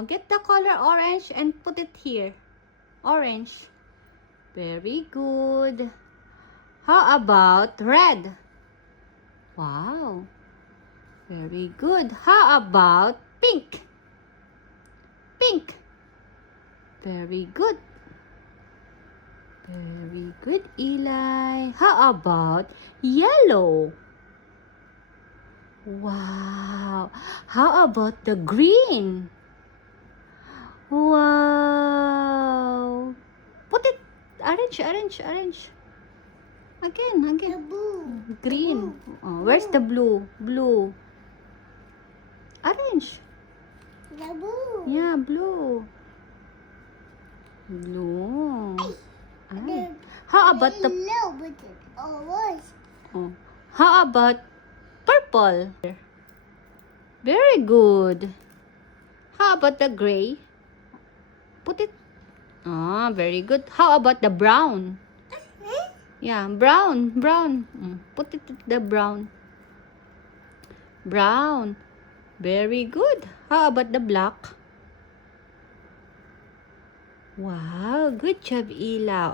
Get the color orange and put it here. Orange. Very good. How about red? Wow. Very good. How about pink? Pink. Very good. Very good, Eli. How about yellow? Wow. How about the green? Wow. Put it orange, orange, orange. Again. The blue. Green. Oh, where's the blue? Blue. Orange. The blue. Yeah, blue. Blue. Ah. How about the yellow with it orange. oh. How about purple? Very good. How about the gray? Put it. Ah, very good. How about the brown? Yeah, brown. Put it the brown. Brown. Very good. How about the black? Wow, good job, Ila.